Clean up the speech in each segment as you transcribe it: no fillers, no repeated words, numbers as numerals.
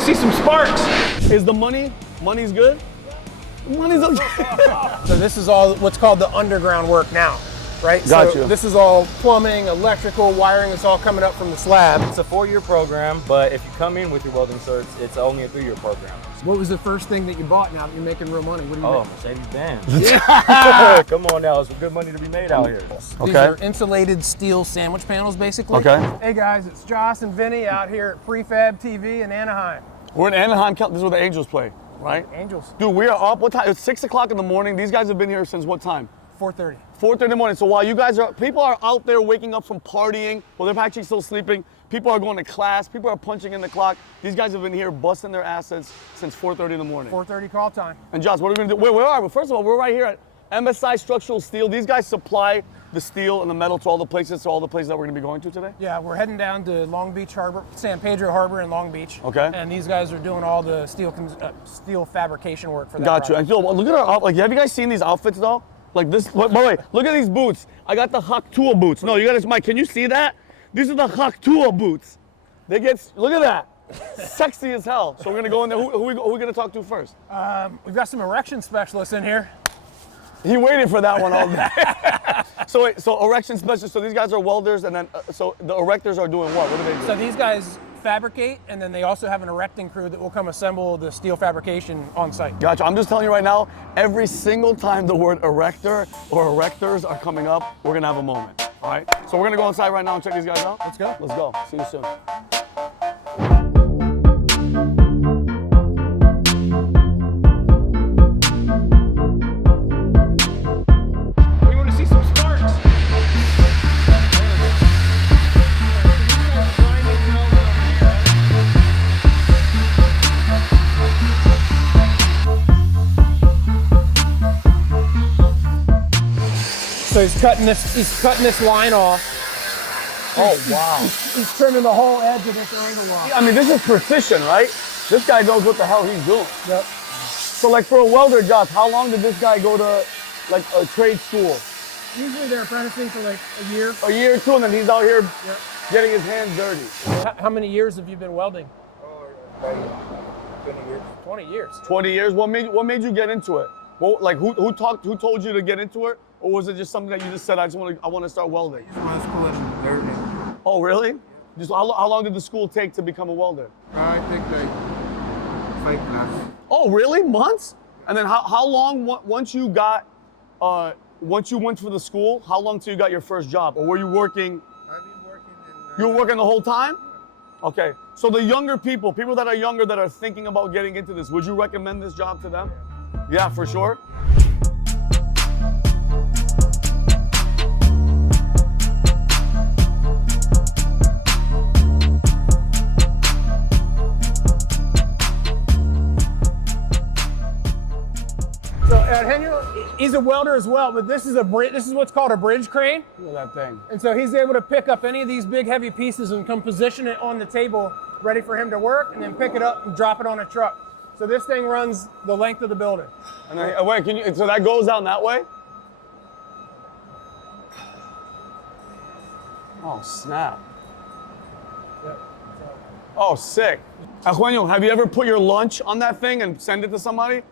to see some sparks? Is the money's good? Money's okay. So this is all what's called the underground work now, right? Got So you. this is all plumbing, electrical, wiring. It's all coming up from the slab. It's a 4-year program, but if you come in with your welding certs, it's only a 3-year program. What was the first thing that you bought now that you're making real money? What do you Oh, make? Mercedes-Benz. Yeah. Come on now, it's good money to be made out here. These are insulated steel sandwich panels, basically. Okay. Hey guys, it's Josh and Vinny out here at PrefabTV in Anaheim. We're in Anaheim, this is where the Angels play, right? Angels. Dude, we are up, what time? It's 6 o'clock in the morning. These guys have been here since what time? 4:30. 4:30 in the morning. So while you guys people are out there waking up from partying, well, they're actually still sleeping. People are going to class. People are punching in the clock. These guys have been here busting their asses since 4:30 in the morning. 4:30 call time. And Josh, what are we gonna do? Where are we? First of all, we're right here at MSI Structural Steel. These guys supply the steel and the metal to all the places that we're gonna be going to today? Yeah, we're heading down to Long Beach Harbor, San Pedro Harbor in Long Beach. Okay. And these guys are doing all the steel fabrication work for that. Got you. project. And Phil, look at our, like, have you guys seen these outfits though? Like this, by the way, look at these boots. I got the Hudson boots. No, you got this, Mike, can you see that? These are the Hudson boots. Look at that. Sexy as hell. So we're gonna go in there. Who are we gonna talk to first? We've got some erection specialists in here. He waited for that one all day. So erection specialists, so these guys are welders, and then, so the erectors are doing what? What do they do? So these guys fabricate, and then they also have an erecting crew that will come assemble the steel fabrication on site. Gotcha. I'm just telling you right now, every single time the word erector or erectors are coming up, we're gonna have a moment, all right? So we're gonna go inside right now and check these guys out. Let's go. Let's go. See you soon. We want to see some sparks. So he's cutting this line off. Oh, wow. He's trimming the whole edge of this angle off. I mean, this is precision, right? This guy knows what the hell he's doing. Yep. So like for a welder, Josh, how long did this guy go to like a trade school? Usually they're apprenticing for like a year. A year or two, and then he's out here Yep. getting his hands dirty. How many years have you been welding? 20 years. 20 years. 20 years. What made you get into it? Well, like who told you to get into it, or was it just something that you just said I want to start welding? My school and learning. Oh, really? Just how long did the school take to become a welder? I think like 5 classes. Oh, really? Months? And then how long once you went for the school? How long till you got your first job, or were you working? I've been working You were working the whole time? Okay. So the younger people that are younger that are thinking about getting into this, would you recommend this job to them? Yeah, for sure. So Eugenio, he's a welder as well, but this is what's called a bridge crane. Look at that thing. And so he's able to pick up any of these big heavy pieces and come position it on the table, ready for him to work, and then pick it up and drop it on a truck. So this thing runs the length of the building. And then, wait, so that goes down that way? Oh, snap. Yep. Oh, sick. Eugenio, have you ever put your lunch on that thing and send it to somebody?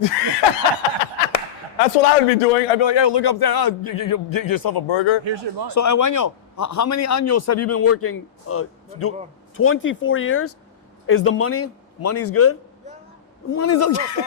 That's what I would be doing. I'd be like, hey, look up there, get yourself a burger. Here's your lunch. So, Eugenio, how many años have you been working? 24 years? Is the money's good? Money's okay.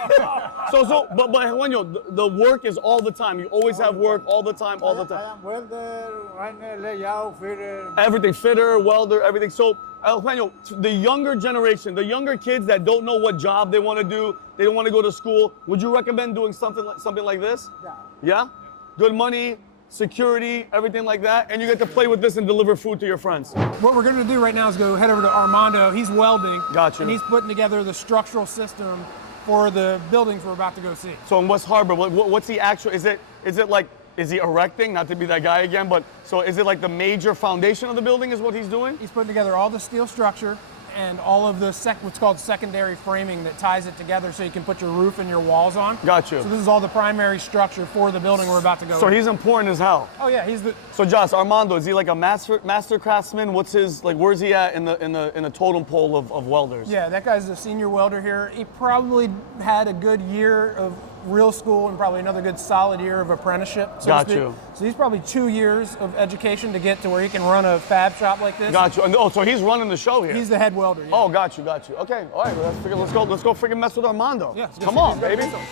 But Eugenio, the work is all the time. You always have work all the time. I am welder, right now, layout, fitter. Everything, fitter, welder, everything. So, Eugenio, the younger generation, the younger kids that don't know what job they want to do, they don't want to go to school, would you recommend doing something like this? Yeah. Yeah? Good money, security, everything like that, and you get to play with this and deliver food to your friends. What we're gonna do right now is go head over to Armando. He's welding. Gotcha. And he's putting together the structural system for the buildings we're about to go see. So in West Harbor, what's the actual, is he erecting, not to be that guy again, but so is it like the major foundation of the building is what he's doing? He's putting together all the steel structure, and all of the what's called secondary framing that ties it together so you can put your roof and your walls on. Got you. So this is all the primary structure for the building we're about to go So in. he's important as hell. Oh yeah, he's the. So Josh, Armando, is he like a master craftsman? What's his, like, where's he at in the totem pole of welders? Yeah, that guy's a senior welder here. He probably had a good year of real school and probably another good solid year of apprenticeship. So Got to speak. you. So he's probably 2 years of education to get to where he can run a fab shop like this. Got you. And, oh, so he's running the show here. He's the head welder. Yeah. Oh, got you. Okay, all right. Let's go freaking mess with Armando. Yeah, let's go Come see on, if he's baby. ready.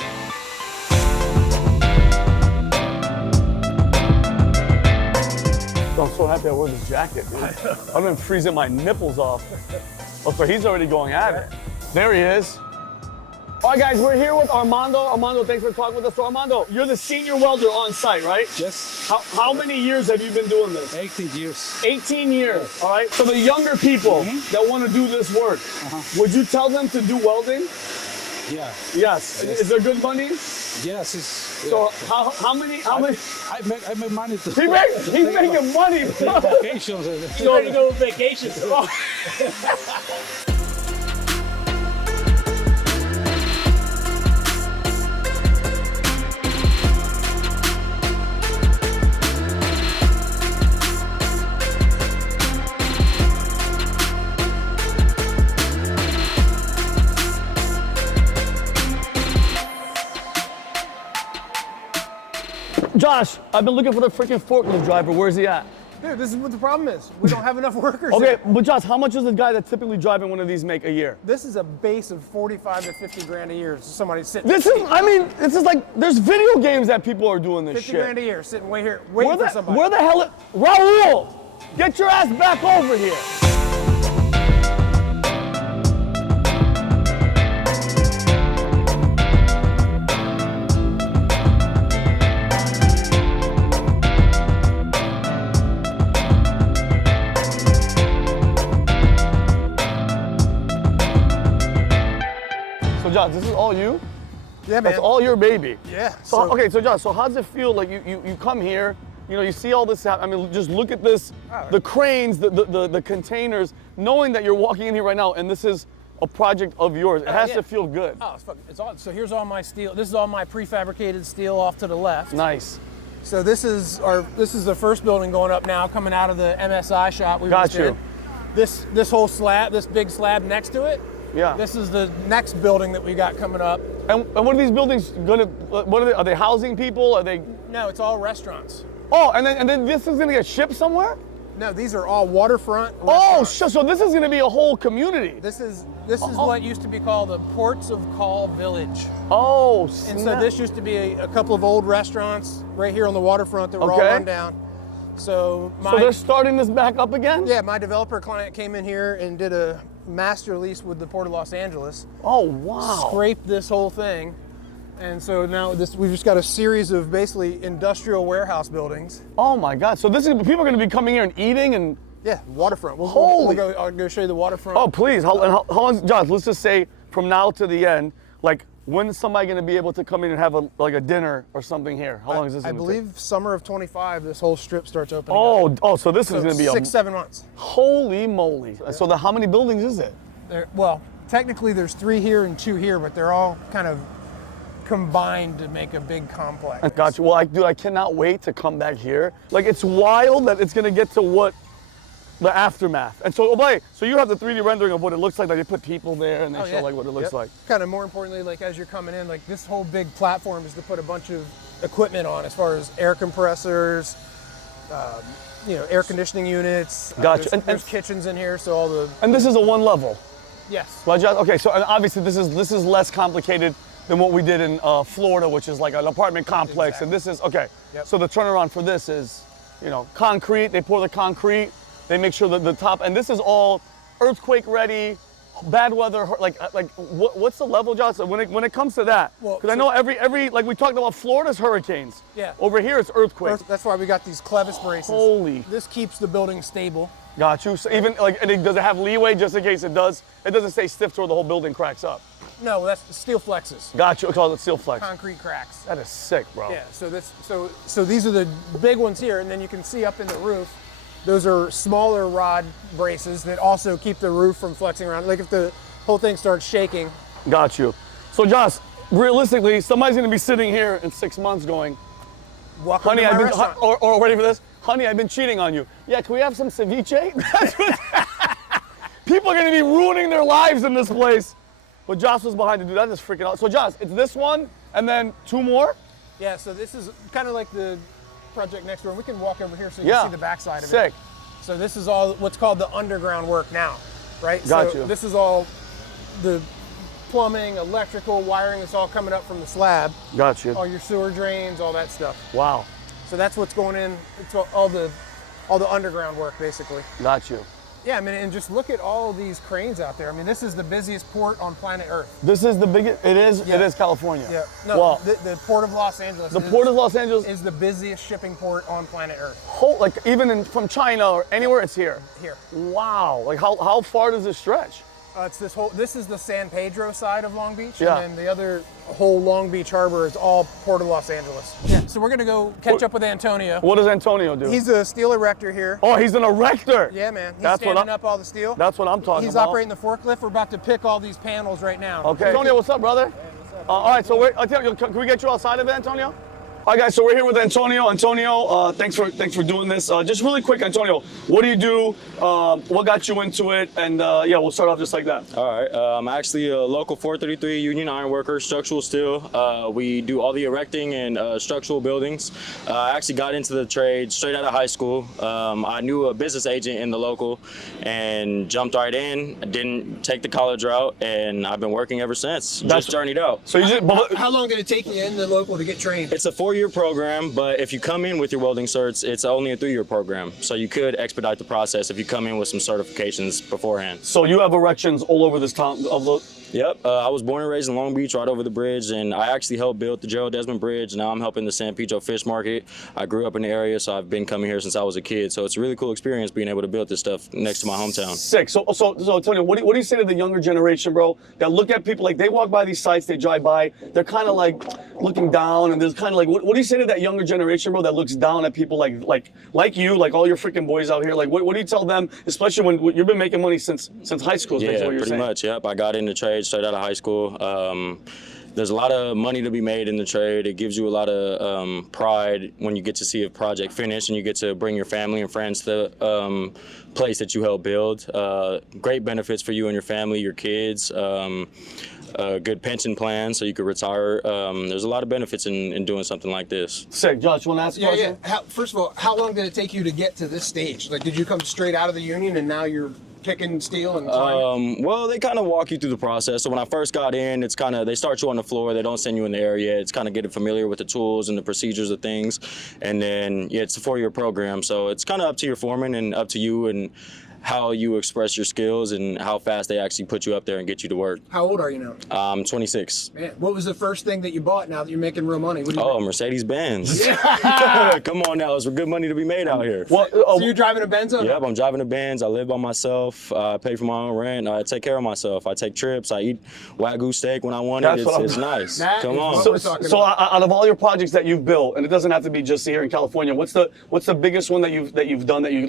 I'm so happy I wore this jacket, dude. I've been freezing my nipples off. Oh, so he's already going at it. There he is. All right, guys, we're here with Armando. Armando, thanks for talking with us. So, Armando, you're the senior welder on site, right? Yes, How many years have you been doing this? 18 years. 18 years, all right? So the younger people that want to do this work, would you tell them to do welding? Yeah. Yes. Is there good money? Yes. So how many? I make money to He's making money. vacations. He's ready to go on vacation. Josh, I've been looking for the freaking forklift driver. Where's he at? Dude, this is what the problem is. We don't have enough workers. Okay, here. but Josh, how much does a guy that's typically driving one of these make a year? This is a base of 45 to 50 grand a year. So somebody sitting. This is like, there's video games that people are doing this 50 shit. grand a year, sitting way here, waiting for somebody. Where the hell, Raul, get your ass back over here. So Josh, this is all you? Yeah, man. That's all your baby. Yeah. So okay, so Josh, so how does it feel like you come here, you know, you see all this happen. I mean, just look at this, the cranes, the containers, knowing that you're walking in here right now and this is a project of yours. It has to feel good. Oh, it's all. So here's all my steel. This is all my prefabricated steel off to the left. Nice. So this is the first building going up now, coming out of the MSI shop we Got just you. did. This whole slab, this big slab next to it. Yeah. This is the next building that we got coming up. And what are these buildings gonna? What are they? Are they housing people? Are they? No, it's all restaurants. Oh, and then this is gonna get shipped somewhere? No, these are all waterfront Oh, restaurants. so this is gonna be a whole community. This is what used to be called the Ports of Call Village. Oh, And snap. so this used to be a couple of old restaurants right here on the waterfront that were all Okay. run down. So So they're starting this back up again? yeah, my developer client came in here and did a master lease with the Port of Los Angeles. Oh, wow. Scraped this whole thing. And so now we've just got a series of basically industrial warehouse buildings. Oh my God. So people are gonna be coming here and eating and. Yeah, waterfront. Holy- I'll go show you the waterfront. Oh, please. How long, Josh? Let's just say from now to the end. Like, when is somebody gonna be able to come in and have a dinner or something here? How long is this? I gonna believe summer of 25, this whole strip starts opening. take? Oh, so this is gonna be 6-7 months. holy moly. So how many buildings is it? Well, technically there's 3 here and 2 here, but they're all kind of combined to make a big complex. Gotcha. Well, dude, I cannot wait to come back here. Like, it's wild that it's gonna get to what the aftermath. And so, so you have the 3D rendering of what it looks like. Like they put people there and they show like what it looks like. Kind of more importantly, like as you're coming in, like this whole big platform is to put a bunch of equipment on, as far as air compressors, air conditioning units. Gotcha. There's kitchens in here, so all the And this is a one level. yes. Right, Josh? Okay, so and obviously this is less complicated than what we did in Florida, which is like an apartment complex. Exactly. And this is, okay. Yep. So the turnaround for this is, concrete. They pour the concrete. They make sure that the top, and this is all earthquake ready, bad weather. Like what's the level, Josh? When it comes to that, Well, because I know every like we talked about Florida's hurricanes. Yeah. Over here it's earthquakes. That's why we got these clevis braces. Holy. This keeps the building stable. Got you. So even does it have leeway just in case it does? It doesn't stay stiff to where the whole building cracks up. No, that's steel flexes. Got you. Call it steel flex. Concrete cracks. That is sick, bro. Yeah. So these are the big ones here, and then you can see up in the roof. Those are smaller rod braces that also keep the roof from flexing around. Like if the whole thing starts shaking. Got you. So Josh, realistically, somebody's gonna be sitting here in 6 months going, Welcome honey, to my I've been, restaurant. or ready for this? Honey, I've been cheating on you. Yeah, can we have some ceviche? That's what, people are gonna be ruining their lives in this place. But Josh was behind to do that. That's freaking out. So Josh, it's this one and then 2 more? Yeah, so this is kind of like the project next door. We can walk over here so you Yeah. can see the backside of Sick. it. So this is all what's called the underground work now, right? Got so you. This is all the plumbing, electrical, wiring that's all coming up from the slab. Got you. All your sewer drains, all that stuff. Wow. So that's what's going in. It's all the underground work basically. Got you. Yeah, I mean, and just look at all these cranes out there. I mean, this is the busiest port on planet Earth. This is the biggest, it is Yeah. California. Yeah. No, Wow. the Port of Los Angeles. The Port of Los Angeles, is the busiest shipping port on planet Earth. like even from China or anywhere, it's here. Here. Wow. Like how far does it stretch? It's this is the San Pedro side of Long Beach, Yeah. and then the other whole Long Beach Harbor is all Port of Los Angeles. Yeah. So we're gonna go catch up with Antonio. What does Antonio do? He's a steel erector here. Oh, he's an erector. Yeah, man. He's That's what standing I'm- up all the steel. That's what I'm talking He's about. operating the forklift. We're about to pick all these panels right now. Okay. Antonio, what's up, brother? All right, so can we get you outside of it, Antonio? All right, guys, so we're here with Antonio. Antonio, thanks for doing this. Just really quick, Antonio, what do you do? What got you into it? And yeah, we'll start off just like that. All right, I'm actually a local 433 union iron worker, structural steel. We do all the erecting and structural buildings. I actually got into the trade straight out of high school. I knew a business agent in the local and jumped right in. I didn't take the college route, and I've been working ever since. Just journeyed out. So you just, How long did it take you in the local to get trained? It's a 4-year program, but if you come in with your welding certs, it's only a 3-year program. So you could expedite the process if you come in with some certifications beforehand. so you have erections all over this town of the. Yep, I was born and raised in Long Beach, right over the bridge, and I actually helped build the Gerald Desmond Bridge. Now I'm helping the San Pedro Fish Market. I grew up in the area, so I've been coming here since I was a kid. So it's a really cool experience being able to build this stuff next to my hometown. Sick. So Antonio, what do you say to the younger generation, bro, that look at people like they walk by these sites, they drive by, they're kind of like looking down, and there's kind of like, what do you say to that younger generation, bro, that looks down at people like you, like all your freaking boys out here? Like, what do you tell them, especially when you've been making money since high school? Yeah, what you're pretty saying. much. Yep, I got into trade straight out of high school. There's a lot of money to be made in the trade. It gives you a lot of pride when you get to see a project finish and you get to bring your family and friends to the place that you helped build. Great benefits for you and your family, your kids. A good pension plan so you could retire. There's a lot of benefits in doing something like this. Sick. Josh, you want to ask a question? First of all, how long did it take you to get to this stage? Like, did you come straight out of the union and now you're picking steel and timing? Well, they kind of walk you through the process. So when I first got in, it's kind of, they start you on the floor. They don't send you in the area. It's kind of getting familiar with the tools and the procedures of things. And then, yeah, it's a 4-year program. So it's kind of up to your foreman and up to you and how you express your skills and how fast they actually put you up there and get you to work. How old are you now? I'm 26. Man, what was the first thing that you bought now that you're making real money? What do you Oh, Mercedes-Benz. Come on now, there's good money to be made out here. Well, So you're driving a Benzo? Yep, I'm driving a Benz. I live by myself. I pay for my own rent. I take care of myself. I take trips. I eat Wagyu steak when I want That's it. what It's I'm- nice. That Come is on. what So, we're talking so about. out of all your projects that you've built, and it doesn't have to be just here in California, what's the biggest one that you've done that you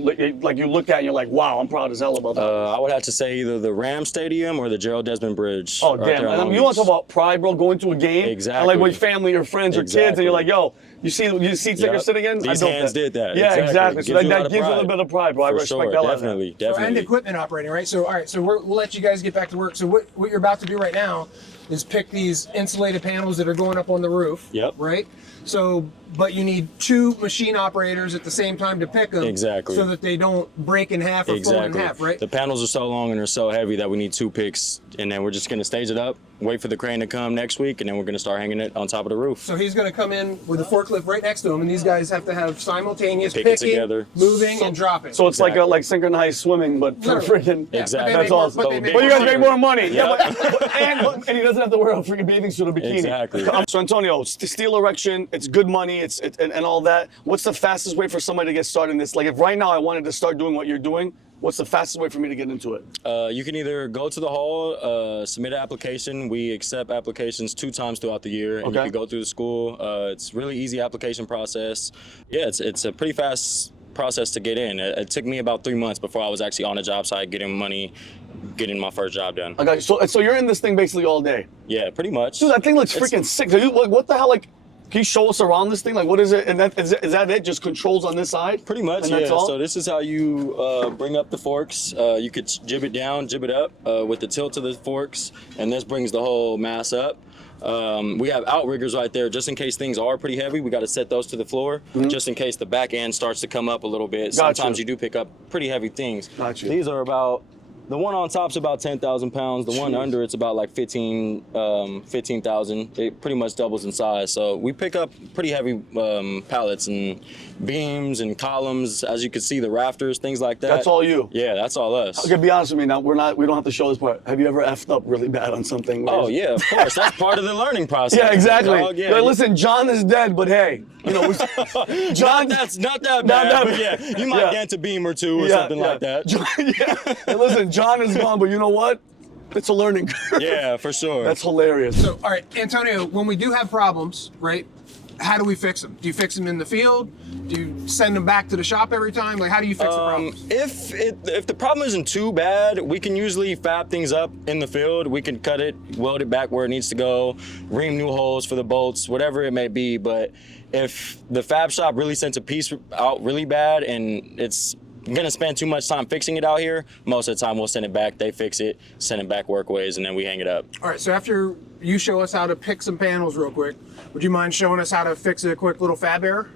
look at and you're like, wow, I'm proud as hell about that? I would have to say either the Ram Stadium or the Gerald Desmond Bridge. Oh, right damn. there in Long You want to Beach. talk about pride, bro, going to a game? Exactly. And like with family or friends or kids, and you're like, yo, you see the seats that you're Yep. sitting in? These I built hands did that. Yeah, exactly. Gives So you a lot that of gives you a pride. little bit of pride, bro. I For respect sure. that a lot. Definitely, So, and definitely. equipment operating, right? So, all right, so we'll let you guys get back to work. So what you're about to do right now is pick these insulated panels that are going up on the roof. Yep. Right? So, but you need 2 machine operators at the same time to pick them. Exactly. So that they don't break in half or fall in half, right? The panels are so long and they're so heavy that we need 2 picks, and then we're just gonna stage it up, wait for the crane to come next week, and then we're gonna start hanging it on top of the roof. So he's going to come in with a forklift right next to him, and these guys have to have simultaneous Pick it picking, together. moving, and dropping. So it's Exactly. like synchronized swimming, but for Literally. freaking. Yeah, Exactly. but they That's make more- awesome. but they make But you more guys make money. more money. Yeah. And he doesn't have to wear a freaking bathing suit or bikini. Exactly. So Antonio, steel erection, it's good money, and all that. What's the fastest way for somebody to get started in this? Like if right now I wanted to start doing what you're doing, what's the fastest way for me to get into it? You can either go to the hall, submit an application. We accept applications 2 times throughout the year, and you Okay. can go through the school. It's really easy application process. Yeah, it's a pretty fast process to get in. It took me about 3 months before I was actually on a job site, getting money, getting my first job done. Okay, so you're in this thing basically all day. Yeah, pretty much. Dude, that thing looks freaking sick. So what the hell, like, can you show us around this thing? Like, what is it? And is that it? Just controls on this side? Pretty much, and yeah. that's all? So this is how you bring up the forks. You could jib it down, jib it up with the tilt of the forks, and this brings the whole mass up. We have outriggers right there just in case things are pretty heavy. We got to set those to the floor just in case the back end starts to come up a little bit. Gotcha. Sometimes you do pick up pretty heavy things. Gotcha. These are about, the one on top's about 10,000 pounds. The one under it's about like 15,000. It pretty much doubles in size. So we pick up pretty heavy pallets and beams and columns. As you can see, the rafters, things like that. That's all you? Yeah, that's all us. Okay, be honest with me now. We don't have to show this part. Have you ever effed up really bad on something? Oh yeah, of course. That's part of the learning process. Yeah, exactly. Dog. Yeah. Like, listen, John is dead, but hey, you know, John. That's not that bad. But yeah, you might dent a beam or two or something like that. John, Hey, listen, John is gone, but you know what? It's a learning curve. Yeah, for sure. That's hilarious. So, all right, Antonio, when we do have problems, right, how do we fix them? Do you fix them in the field? Do you send them back to the shop every time? Like, how do you fix the problems? If the problem isn't too bad, we can usually fab things up in the field. We can cut it, weld it back where it needs to go, ream new holes for the bolts, whatever it may be. But if the fab shop really sends a piece out really bad and it's gonna spend too much time fixing it out here, most of the time we'll send it back, they fix it, send it back workways, and then we hang it up. All right, so after you show us how to pick some panels real quick, would you mind showing us how to fix a quick little fab error?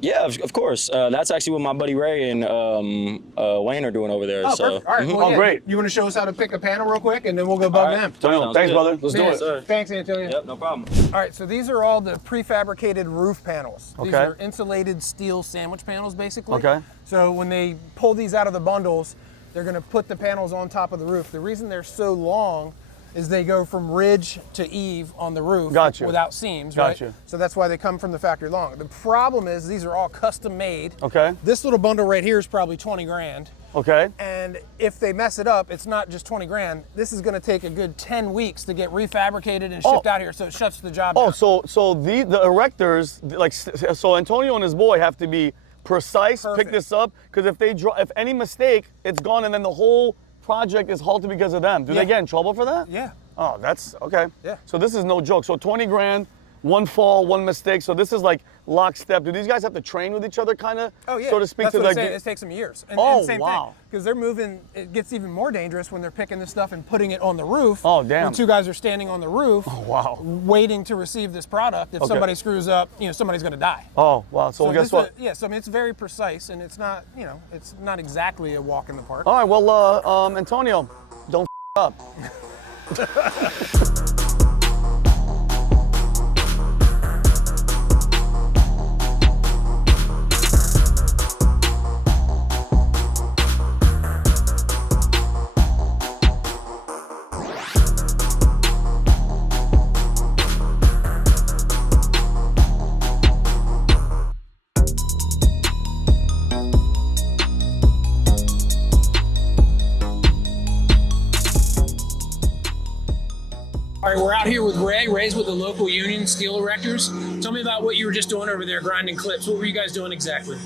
Yeah, of course. That's actually what my buddy Ray and Wayne are doing over there. Oh, so. perfect. All right, well, Oh, great. You want to show us how to pick a panel real quick, and then we'll go bug them? Antonio, Sounds thanks, good. brother. Let's do Yeah, it. sir. Thanks, Antonio. Yep, no problem. All right, so these are all the prefabricated roof panels. These Okay. are insulated steel sandwich panels, basically. Okay. So when they pull these out of the bundles, they're gonna put the panels on top of the roof. The reason they're so long is they go from ridge to eave on the roof Gotcha. without seams, right? Gotcha. So that's why they come from the factory long. The problem is these are all custom made. Okay. This little bundle right here is probably 20 grand. Okay. And if they mess it up, it's not just 20 grand. This is gonna take a good 10 weeks to get refabricated and shipped out here, so it shuts the job down. So the erectors, like, so Antonio and his boy have to be precise, pick Perfect. this up, because if any mistake, it's gone, and then the whole project is halted because of them. Do Yeah. they get in trouble for that? Yeah. Oh, that's okay. Yeah. So this is no joke. So 20 grand, one fall, one mistake. So this is like lockstep. Do these guys have to train with each other, kind of? Oh yeah, So to speak, that's to what like. I'm saying. It takes them years. And, Oh, and same wow. Because they're moving. It gets even more dangerous when they're picking this stuff and putting it on the roof. Oh, damn. When two guys are standing on the roof. Oh, wow. Waiting to receive this product. If Okay. somebody screws up, somebody's going to die. Oh wow. So guess this what? yeah. So I mean, it's very precise, and it's not. It's not exactly a walk in the park. All right. Well, Antonio, don't up. All right, we're out here with Ray. Ray's with the local union, Steel Erectors. Tell me about what you were just doing over there, grinding clips. What were you guys doing exactly?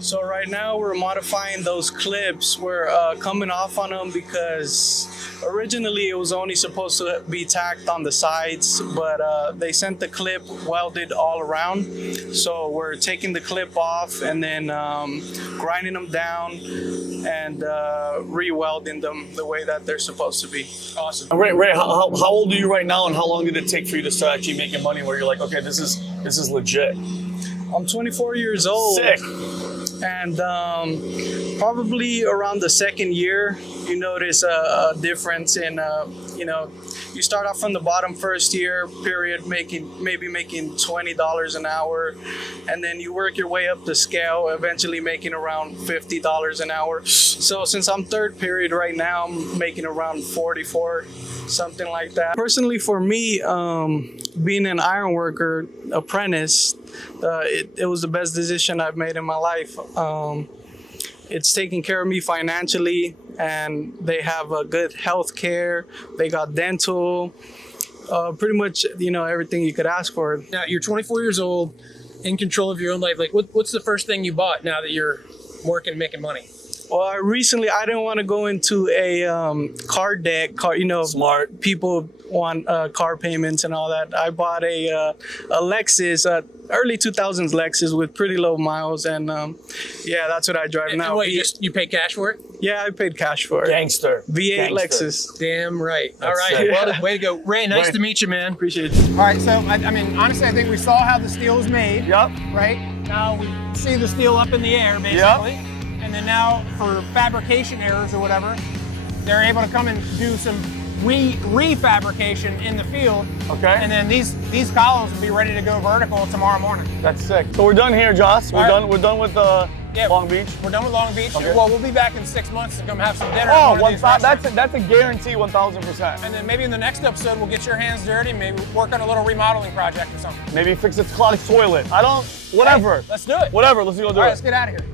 So right now we're modifying those clips. We're coming off on them because originally it was only supposed to be tacked on the sides, but they sent the clip welded all around. So we're taking the clip off and then grinding them down and re-welding them the way that they're supposed to be. Awesome. Ray, how old are you right now, and how long did it take for you to start actually making money where you're like, okay, this is legit? I'm 24 years old. Sick. And probably around the second year, you notice a difference in, you start off from the bottom first year period, making $20 an hour, and then you work your way up the scale, eventually making around $50 an hour. So since I'm third period right now, I'm making around 44, something like that. Personally, for me, being an ironworker apprentice, it was the best decision I've made in my life. It's taking care of me financially, and they have a good health care. They got dental, pretty much, everything you could ask for. Now you're 24 years old, in control of your own life. Like, what's the first thing you bought now that you're working, making money? Well, I didn't want to go into a car debt. Smart. People want car payments and all that. I bought a Lexus, early 2000s Lexus with pretty low miles, and yeah, that's what I drive now. And wait, you pay cash for it? Yeah, I paid cash for it. Gangster. V8 Gangster. Lexus. Damn right. All right. sick. Well, way to go. Ray, nice Ray. to meet you, man. Appreciate it. All right, so I mean, honestly, I think we saw how the steel is made. Yep. Right? Now we see the steel up in the air, basically. And then now for fabrication errors or whatever, they're able to come and do some refabrication in the field. Okay. And then these columns will be ready to go vertical tomorrow morning. That's sick. So we're done here, Joss. We're All right. done. We're done with Long Beach. We're done with Long Beach. Okay. Well, we'll be back in 6 months to come have some dinner. Oh, at one of these restaurants. that's a guarantee, 1,000%. And then maybe in the next episode, we'll get your hands dirty, maybe work on a little remodeling project or something. Maybe fix its clogged toilet. Whatever. Hey, let's do it. Whatever. Let's go do All right, it. let's get out of here.